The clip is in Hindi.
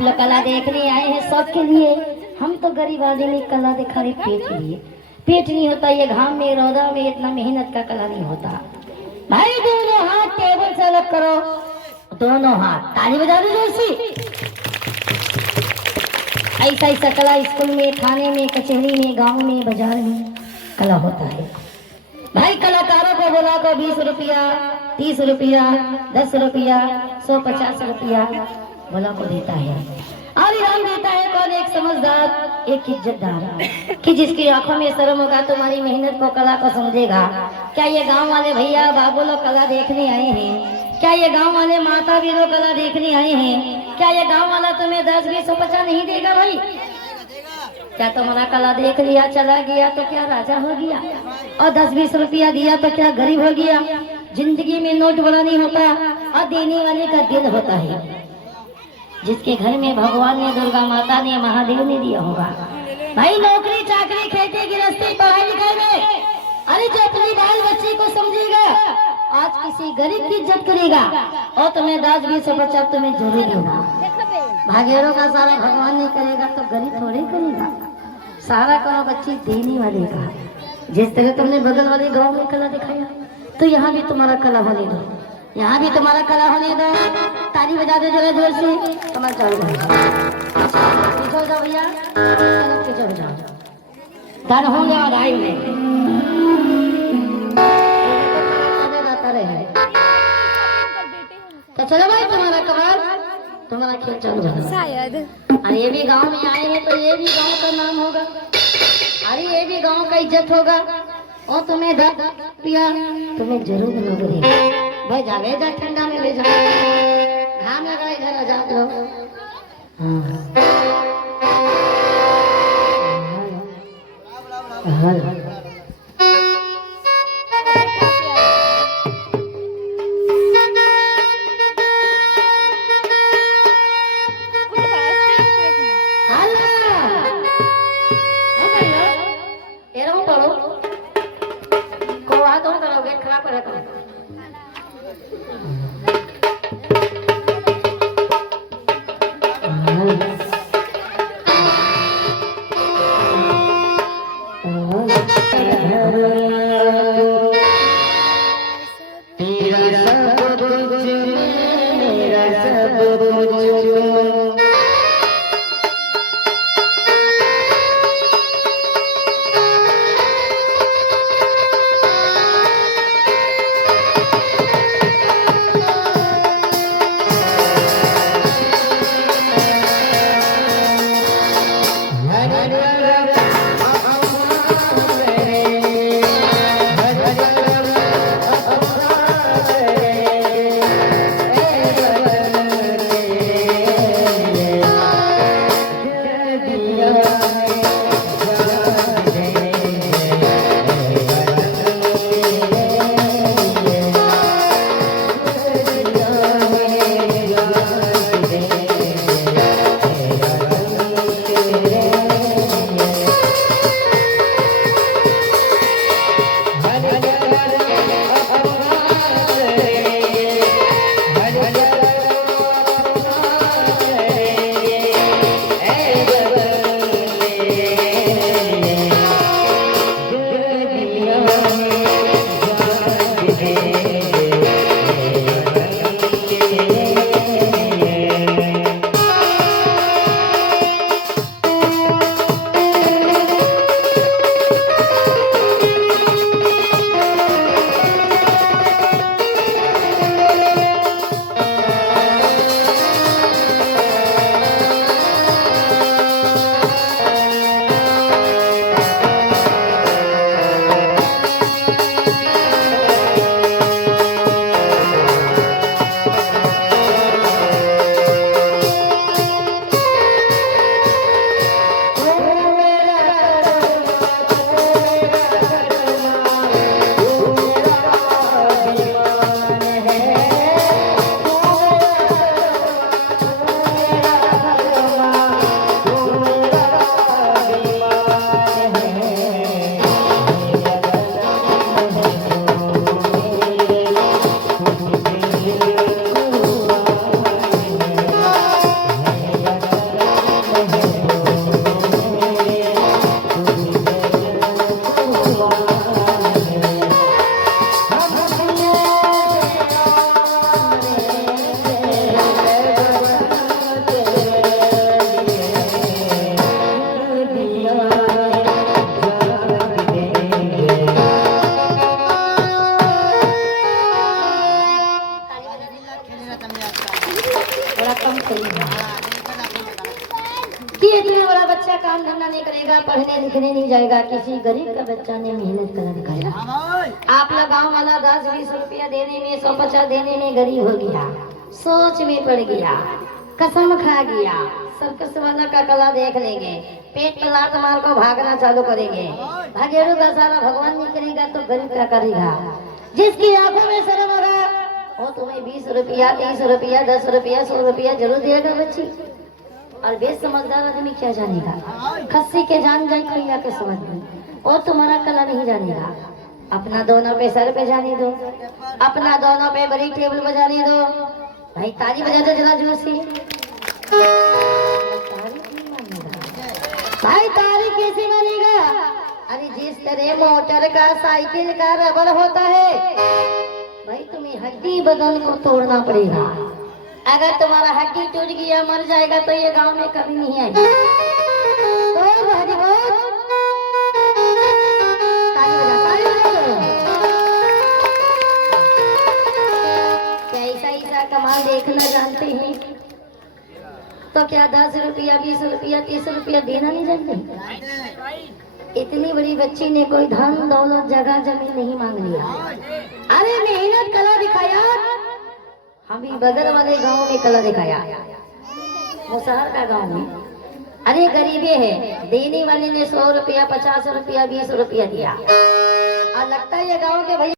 आप लोग कला देखने आए हैं शौक के लिए, हम तो गरीब आदमी कला दिखा रहे पेट के लिए। पेट नहीं होता ये घाम में रौदा में इतना मेहनत का कला नहीं होता। भाई दोनों हाथ टेबल से अलग करो, दोनों हाथ ताली बजा दो जोशी। ऐसा ऐसा कला स्कूल में, थाने में, कचहरी में, गांव में, बाजार में कला होता है। भाई कलाकारों को बोला को 20 रुपया, 30 रुपया, 10 रुपया, 150 रुपया बोला को देता है। और इनाम देता है कौन? एक समझदार, एक इज्जतदार, कि जिसकी आंखों में शर्म होगा, तुम्हारी मेहनत को, कला को समझेगा। क्या ये गांव वाले भैया बाबू लोग कला देखने आए हैं? क्या ये गांव वाले माता भी लोग कला देखने आए हैं? क्या ये गांव वाला तुम्हें 10, 20, 50 नहीं देगा? भाई क्या तुम्हारा कला देख लिया चला गया तो क्या राजा हो गया? और 10, 20 रुपया दिया तो क्या गरीब हो गया? जिंदगी में नोट बड़ा नहीं होता, और देने वाले का दिल होता है। जिसके घर में भगवान ने, दुर्गा माता ने, महादेव ने दिया होगा। भाई नौकरी चाकरी, खेती गृहस्थी, पढ़ाई लिखाई में, अरे जो अपनी बाल बच्चे को समझेगा, आज किसी गरीब की इज्जत करेगा, और तुम्हें 10, 20, 50 तुम्हें जरूर देगा। भागेरों का सारा भगवान नहीं करेगा तो गरीब थोड़े करेगा। सारा करो बच्ची देने वाले का। जिस तरह तुमने बगल वाले गांव में कला दिखाया, तो यहाँ भी तुम्हारा कला होने दो, यहाँ भी तुम्हारा कला होने दो। ताली बजा दो जरा जोर से। तुम्हारा चालू पीछे जाओ भैया, पीछे हो जाओ, धन होंगे और आई में तो चलो भाई तुम्हारा कबार, तुम्हारा खेल चालू होगा शायद। अरे ये भी गांव में आए हैं तो ये भी गांव का नाम होगा, अरे ये भी गांव का इज्जत होगा। और तुम्हें 10 रुपया तुम्हें जरूर मिलेगा। भेजा भेजा ठंडा में भेजा, घाम लगा इधर आ जाओ लोग। कि इतना बड़ा बच्चा काम धंधा नहीं करेगा, पढ़ने लिखने नहीं जाएगा, किसी गरीब का बच्चा ने मेहनत कर दिखाया। आप लोग गाँव वाला 10-20 रुपया देने में, 150 देने में गरीब हो गया, सोच में पड़ गया, कसम खा गया। सर्कस वाला का कला देख लेंगे, पेट पर लात मार को भागना चालू करेंगे। भागेड़ू का सारा भगवान नहीं करेगा तो गरीब क्या करेगा? जिसकी आंखों में शर्म होगा वो तुम्हें 20 रुपया, 30 रुपया, 10 रुपया, 100 रुपया जरूर देगा बच्ची। और बेसमझदार आदमी क्या जानेगा? खस्सी के जान जाए खैया के समझ में, और तुम्हारा कला नहीं जानेगा। अपना दोनों पे सर पे जाने दो, अपना दोनों पे बड़ी टेबल बजाने दो। भाई ताली बजा दो जरा जोर से। भाई तारीफ कैसे मानेगा? अरे जिस तरह मोटर का, साइकिल का रबड़ होता है, भाई तुम्हें हड्डी बदन को तोड़ना पड़ेगा। अगर तुम्हारा हड्डी टूट गया, मर जाएगा तो ये गांव में कभी नहीं आएगा। तो भाई क्या ऐसा कमाल देखना जानते हैं तो क्या 10 रुपया, 20 रुपया, 30 रुपया देना नहीं जानते? इतनी बड़ी बच्ची ने कोई धन दौलत जगह जमीन नहीं मांग लिया। अरे मेहनत कला दिखाया। हम भी बगल वाले गांव में कला दिखाया, मुसहर का गांव में। अरे गरीबे है, देने वाले ने 100 रुपया, 50 रुपया, 20 रुपया दिया और लगता है ये गांव के भैया